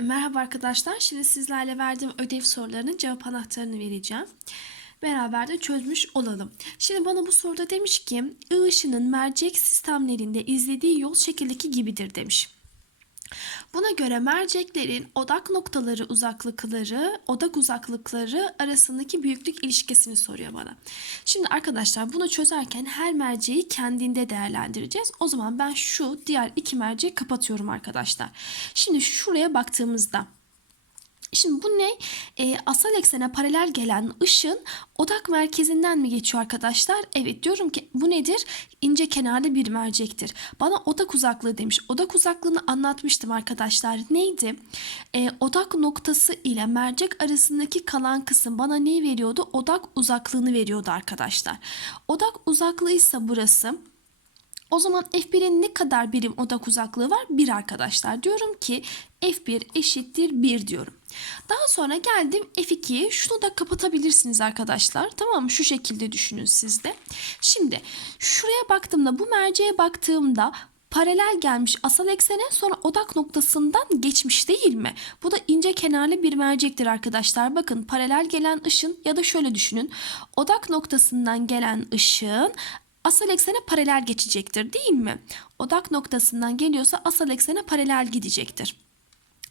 Merhaba arkadaşlar. Şimdi sizlerle verdiğim ödev sorularının cevap anahtarını vereceğim. Beraber de çözmüş olalım. Şimdi bana bu soruda demiş ki I ışının mercek sistemlerinde izlediği yol şekildeki gibidir demiş. Buna göre merceklerin odak noktaları uzaklıkları, odak uzaklıkları arasındaki büyüklük ilişkisini soruyor bana. Şimdi arkadaşlar bunu çözerken her merceği kendinde değerlendireceğiz. O zaman ben şu diğer iki merceği kapatıyorum arkadaşlar. Şimdi şuraya baktığımızda Şimdi bu ne? E, asal eksene paralel gelen ışın odak merkezinden mi geçiyor arkadaşlar? Evet diyorum ki bu nedir? İnce kenarlı bir mercektir. Bana odak uzaklığı demiş. Odak uzaklığını anlatmıştım arkadaşlar. Neydi? E, odak noktası ile mercek arasındaki kalan kısım bana neyi veriyordu? Odak uzaklığını veriyordu arkadaşlar. Odak uzaklığı ise burası. O zaman F1'in ne kadar birim odak uzaklığı var? 1 arkadaşlar. Diyorum ki F1 eşittir 1 diyorum. Daha sonra geldim F2'yi. Şunu da kapatabilirsiniz arkadaşlar. Tamam mı? Şu şekilde düşünün siz de. Şimdi şuraya baktığımda bu merceğe baktığımda paralel gelmiş asal eksene sonra odak noktasından geçmiş değil mi? Bu da ince kenarlı bir mercektir arkadaşlar. Bakın paralel gelen ışın ya da şöyle düşünün. Odak noktasından gelen ışın asal eksene paralel geçecektir değil mi? Odak noktasından geliyorsa asal eksene paralel gidecektir.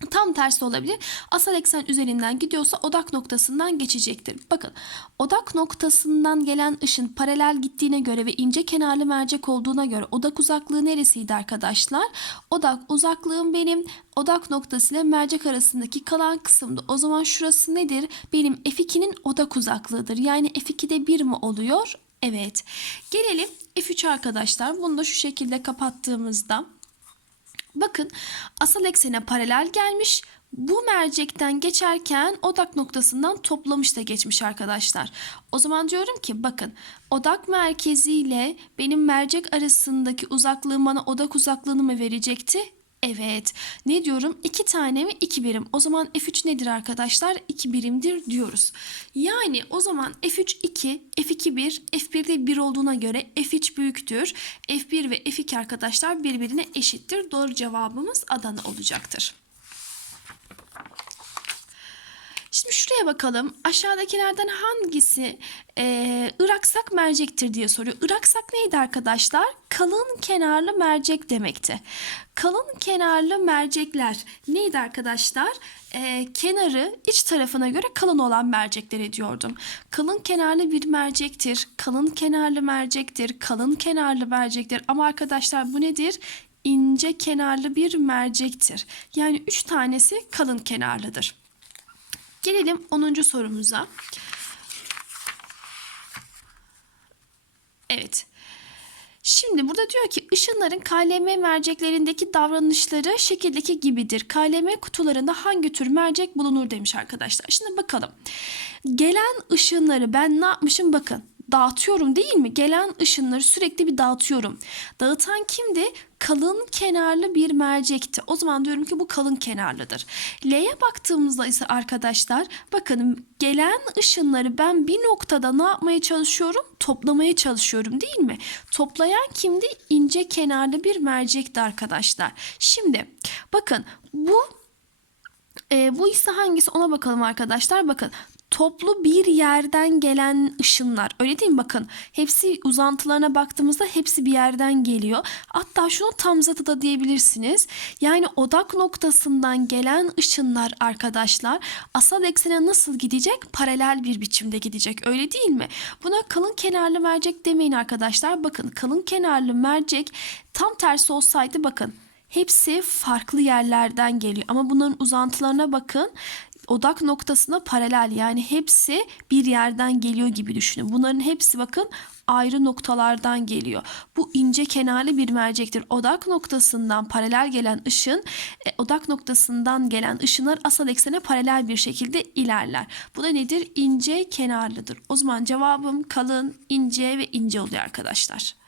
Tam tersi olabilir. Asal eksen üzerinden gidiyorsa odak noktasından geçecektir. Bakın odak noktasından gelen ışın paralel gittiğine göre ve ince kenarlı mercek olduğuna göre odak uzaklığı neresiydi arkadaşlar? Odak uzaklığım benim odak noktası ile mercek arasındaki kalan kısımda. O zaman şurası nedir? Benim F2'nin odak uzaklığıdır. Yani F2'de 1 mi oluyor? Evet. Gelelim F3 arkadaşlar. Bunu da şu şekilde kapattığımızda bakın asal eksene paralel gelmiş. Bu mercekten geçerken odak noktasından toplamış da geçmiş arkadaşlar. O zaman diyorum ki bakın odak merkezi ile benim mercek arasındaki uzaklığım bana odak uzaklığını mı verecekti? Evet. Ne diyorum? 2 tane mi? 2 birim. O zaman F3 nedir arkadaşlar? 2 birimdir diyoruz. Yani o zaman F3 2, F2 1, F1'de 1 olduğuna göre F3 büyüktür. F1 ve F2 arkadaşlar birbirine eşittir. Doğru cevabımız Adana olacaktır. Şimdi şuraya bakalım. Aşağıdakilerden hangisi e, Iraksak mercektir diye soruyor. Iraksak neydi arkadaşlar? Kalın kenarlı mercek demekti. Kalın kenarlı mercekler neydi arkadaşlar? E, kenarı iç tarafına göre kalın olan mercekler diyordum. Kalın kenarlı bir mercektir. Kalın kenarlı mercektir. Kalın kenarlı mercektir. Ama arkadaşlar bu nedir? İnce kenarlı bir mercektir. Yani üç tanesi kalın kenarlıdır. Gelelim 10. sorumuza. Evet. Şimdi burada diyor ki ışınların KLM merceklerindeki davranışları şekildeki gibidir. KLM kutularında hangi tür mercek bulunur demiş arkadaşlar. Şimdi bakalım. Gelen ışınları ben ne yapmışım bakın dağıtıyorum değil mi? Gelen ışınları sürekli bir dağıtıyorum. Dağıtan kimdi? Kalın kenarlı bir mercekti. O zaman diyorum ki bu kalın kenarlıdır. L'ye baktığımızda ise arkadaşlar bakın gelen ışınları ben bir noktada ne yapmaya çalışıyorum? Toplamaya çalışıyorum değil mi? Toplayan kimdi? İnce kenarlı bir mercekti arkadaşlar. Şimdi bakın bu e, bu ise hangisi ona bakalım arkadaşlar. Bakın toplu bir yerden gelen ışınlar. Öyle değil mi? Bakın hepsi uzantılarına baktığımızda hepsi bir yerden geliyor. Hatta şunu tam zatı da diyebilirsiniz. Yani odak noktasından gelen ışınlar arkadaşlar asal eksene nasıl gidecek? Paralel bir biçimde gidecek. Öyle değil mi? Buna kalın kenarlı mercek demeyin arkadaşlar. Bakın kalın kenarlı mercek tam tersi olsaydı bakın hepsi farklı yerlerden geliyor. Ama bunların uzantılarına bakın odak noktasına paralel yani hepsi bir yerden geliyor gibi düşünün. Bunların hepsi bakın ayrı noktalardan geliyor. Bu ince kenarlı bir mercektir. Odak noktasından paralel gelen ışın, e, odak noktasından gelen ışınlar asal eksene paralel bir şekilde ilerler. Bu da nedir? İnce kenarlıdır. O zaman cevabım kalın, ince ve ince oluyor arkadaşlar.